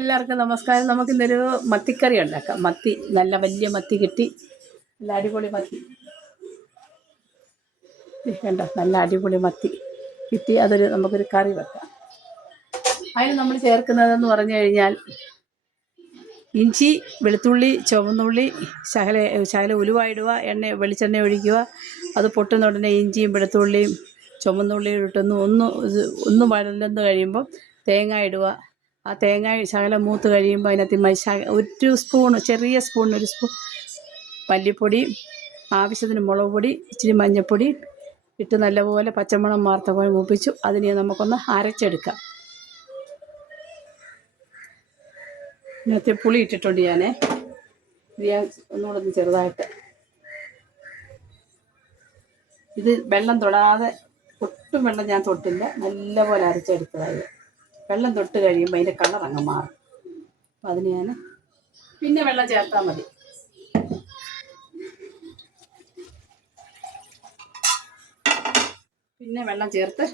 എല്ലാവർക്കും നമസ്കാരം. നമുക്കിന്നൊരു മത്തിക്കറി ഉണ്ടാക്കാം. മത്തി നല്ല വലിയ മത്തി കിട്ടി, നല്ല അടിപൊളി മത്തി കണ്ടോ, നല്ല അടിപൊളി മത്തി കിട്ടി. നമുക്കൊരു കറി വെക്കാം. അതിന് നമ്മൾ ചേർക്കുന്നതെന്ന് പറഞ്ഞു കഴിഞ്ഞാൽ ഇഞ്ചി, വെളുത്തുള്ളി, ചുവന്നുള്ളി, ശകല ഉലുവ ഇടുക, വെളിച്ചെണ്ണ ഒഴിക്കുക. അത് പൊട്ടുന്ന ഉടനെ ഇഞ്ചിയും വെളുത്തുള്ളിയും ചുവന്നുള്ളിയും ഒന്ന് വഴന്ന് കഴിയുമ്പോൾ തേങ്ങ ഇടുക. ആ തേങ്ങ ശകലം മൂത്ത് കഴിയുമ്പോൾ അതിനകത്ത് ഒരു സ്പൂൺ മല്ലിപ്പൊടി, ആവശ്യത്തിന് മുളക് പൊടി, ഇച്ചിരി മഞ്ഞൾപ്പൊടി ഇട്ട് നല്ലപോലെ പച്ചമണം മാർത്ത പോലെ മൂപ്പിച്ചു അതിനെ നമുക്കൊന്ന് അരച്ചെടുക്കാം. ഇതിനകത്ത് പുളി ഇട്ടിട്ടുണ്ട്. ഞാൻ ഒന്നുകൂടെ ഒന്ന് ചെറുതായിട്ട് ഇത് വെള്ളം തൊടാതെ, ഒട്ടും വെള്ളം ഞാൻ തൊട്ടില്ല, നല്ലപോലെ അരച്ചെടുത്തതായത്. വെള്ളം തൊട്ട് കഴിയുമ്പോൾ അതിൻ്റെ കളർ അങ്ങ് മാറും. അപ്പം അതിന് ഞാൻ പിന്നെ വെള്ളം ചേർത്താൽ മതി. പിന്നെ വെള്ളം ചേർത്ത്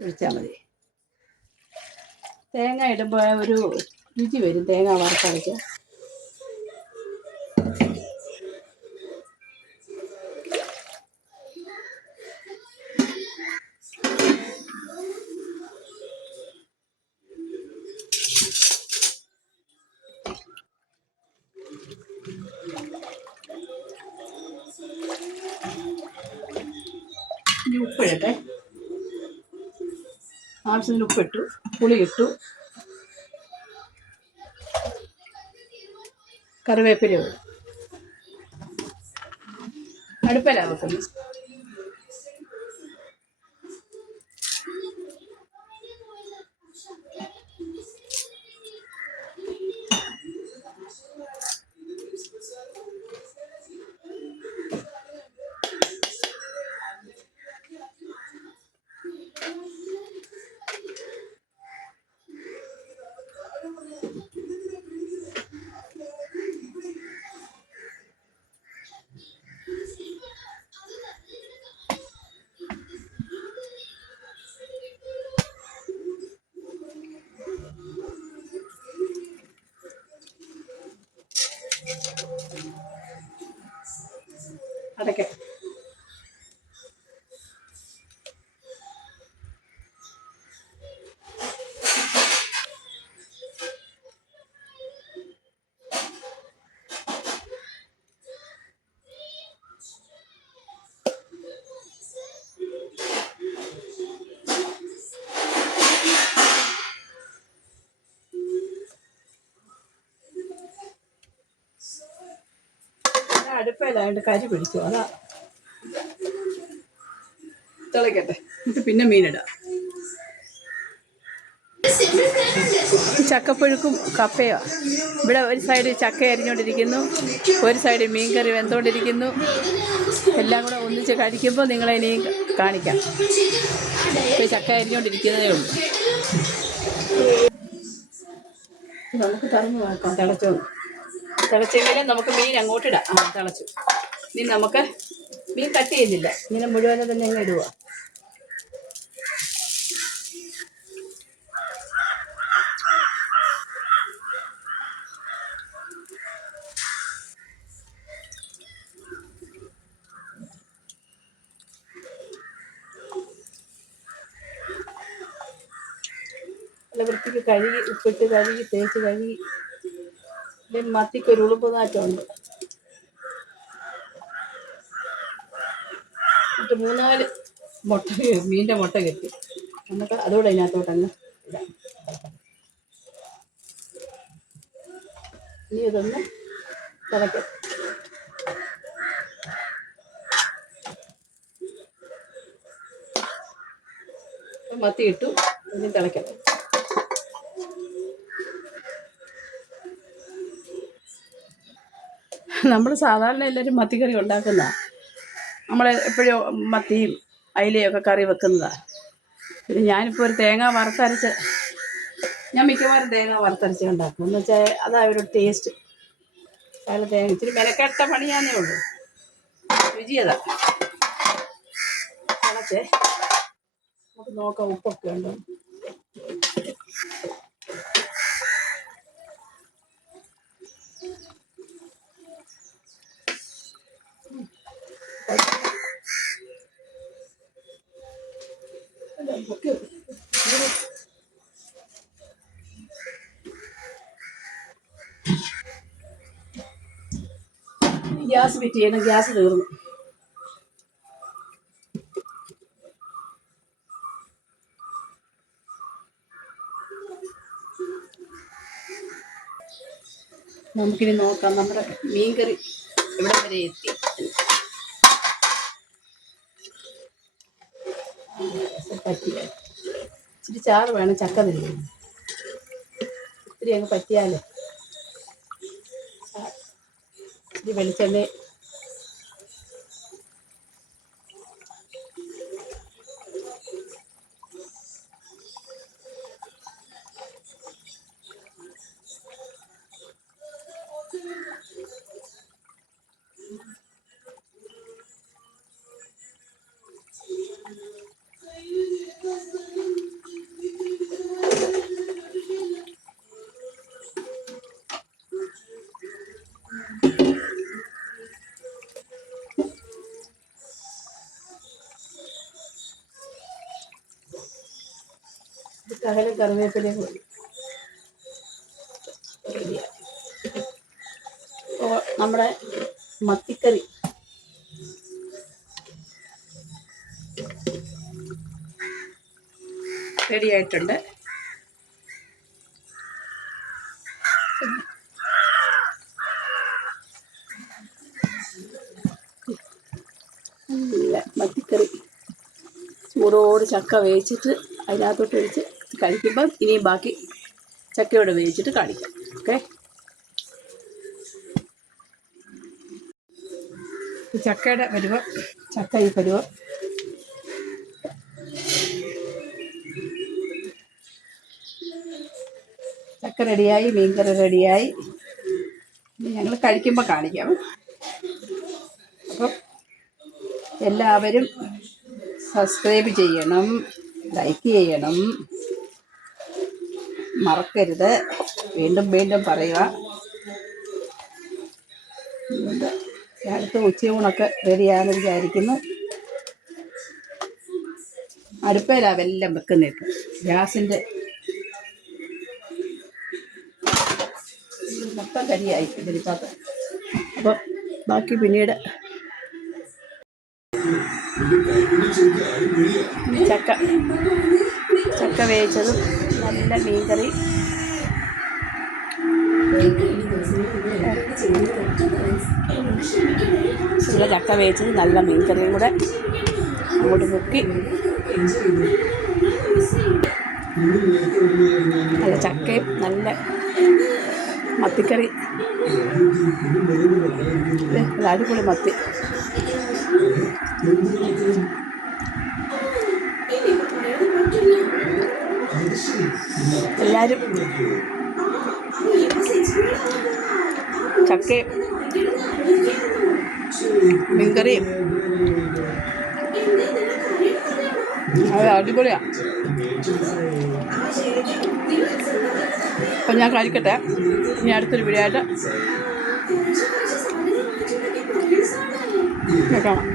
ഒഴിച്ചാൽ മതി. തേങ്ങ ഇടുമ്പോൾ ഒരു രുചി വരും, തേങ്ങ വറുത്തരയ്ക്കുക. ഇനി ഉപ്പിടട്ടെ. ആവശ്യത്തിന് ഉപ്പിട്ടു, പുളി ഇട്ടു, കറിവേപ്പില ഇടും. അടുപ്പിലാണ് വെക്കുന്നത്. അടയ്ക്ക. അടുപ്പയിലായിട്ട് കരി പിടിച്ചു, അതാ. തിളക്കട്ടെ, എന്നിട്ട് പിന്നെ മീനിടാം. ചക്കപ്പുഴുക്കും കപ്പയോ. ഇവിടെ ഒരു സൈഡ് ചക്ക അരിഞ്ഞുകൊണ്ടിരിക്കുന്നു, ഒരു സൈഡ് മീൻകറി വെന്തുകൊണ്ടിരിക്കുന്നു. എല്ലാം കൂടെ ഒന്നിച്ച് കഴിക്കുമ്പോൾ നിങ്ങളെ ഇനിയും കാണിക്കാം. ഇപ്പോൾ ചക്ക അരിഞ്ഞുകൊണ്ടിരിക്കുന്നതേ ഉള്ളൂ. നമുക്ക് തുറന്ന് നോക്കാം. തിളച്ചെങ്കിലും നമുക്ക് മീൻ അങ്ങോട്ടിടാം. തിളച്ചു. ഇനി നമുക്ക് മീൻ കട്ട് ചെയ്യുന്നില്ല, ഇങ്ങനെ മുഴുവനെ തന്നെ അങ്ങ് ഇടുക. നല്ല വൃത്തിക്ക് കഴുകി, ഉപ്പിട്ട് കഴുകി, തേച്ച് കഴുകി. മത്തിക്കൊരു ഉളുമ്പ് നാറ്റമുണ്ട്. എന്നിട്ട് 3-4 മീൻ്റെ മുട്ട കെട്ടി നമുക്ക് അതുകൂടെ ഇതിനകത്തോട്ടങ്ങ് ഇടാം. ഇനി ഇതൊന്ന് തിളയ്ക്കാം. മത്തി ഇട്ടു, ഇനി തിളയ്ക്കാം. നമ്മൾ സാധാരണ എല്ലാവരും മത്തിക്കറി ഉണ്ടാക്കുന്നതാണ്. നമ്മൾ എപ്പോഴും മത്തിയും അയിലയൊക്കെ കറി വെക്കുന്നതാണ്. പിന്നെ ഞാനിപ്പോൾ ഒരു തേങ്ങ വറുത്തരച്ച്, ഞാൻ മിക്കവാറും തേങ്ങ വറുത്തരച്ച് ഉണ്ടാക്കും. എന്ന് വെച്ചാൽ അതാ ഒരു ടേസ്റ്റ്. അയാൾ തേങ്ങ ഇച്ചിരി മെനക്കെട്ട പണിയാന്നേ ഉള്ളൂ, രുചി അതാ. തിളച്ചേ, നമുക്ക് നോക്കാം ഉപ്പൊക്കെ ഉണ്ടോ. ഗ്യാസ് ഫിറ്റ് ചെയ്യണം, ഗ്യാസ് തീർന്നു. നമുക്കിനി നോക്കാം നമ്മുടെ മീൻകറി ഇവിടെ വരെ എത്തി. പറ്റില്ല, ഇച്ചിരി ചാറ് വേണം, ചക്ക തരും ഇത്തിരി അങ്ങ് പറ്റിയാലേ. ഇത്തിരി വെളിച്ചെണ്ണ കടലും കറിവേപ്പിലയും കൂടി നമ്മുടെ മത്തിക്കറി റെഡി ആയിട്ടുണ്ട്. മത്തിക്കറി ചൂടോട് ചക്ക വേവിച്ചിട്ട് അതിനകത്തോട്ട് ഒഴിച്ച് കഴിക്കുമ്പം ഇനിയും ബാക്കി ചക്കയോടെ വേവിച്ചിട്ട് കാണിക്കാം. ഓക്കെ, ചക്കയുടെ പരുവം, ചക്ക ഈ പരുവം. ചക്ക റെഡിയായി, മീൻകറി റെഡിയായി. ഞങ്ങൾ കഴിക്കുമ്പോൾ കാണിക്കാം. അപ്പം എല്ലാവരും സബ്സ്ക്രൈബ് ചെയ്യണം, ലൈക്ക് ചെയ്യണം, മറക്കരുത്. വീണ്ടും വീണ്ടും പറയുക. അടുത്ത ഉച്ചയൂണൊക്കെ റെഡിയാണെന്ന് വിചാരിക്കുന്നു. അടുപ്പയിലാണ് എല്ലാം വെക്കുന്നിട്ട്, ഗ്യാസിൻ്റെ മൊത്തം കരിയായി ഇതിനകത്ത്. അപ്പം ബാക്കി പിന്നീട്. ചക്ക വേവിച്ചതും നല്ല മീൻകറി, ചക്ക വേവിച്ചത് നല്ല മീൻകറിയും കൂടെ അങ്ങോട്ട് മുക്കി. നല്ല ചക്കയും നല്ല മത്തിക്കറി, അടിപൊളി മത്തി. എല്ലാവരും ചക്കയും മീൻകറിയും അത് അടിപൊളിയാണ്. അപ്പം ഞാൻ കഴിക്കട്ടെ. ഇനി അടുത്തൊരു വീഡിയോ ആയിട്ട് കാണാം.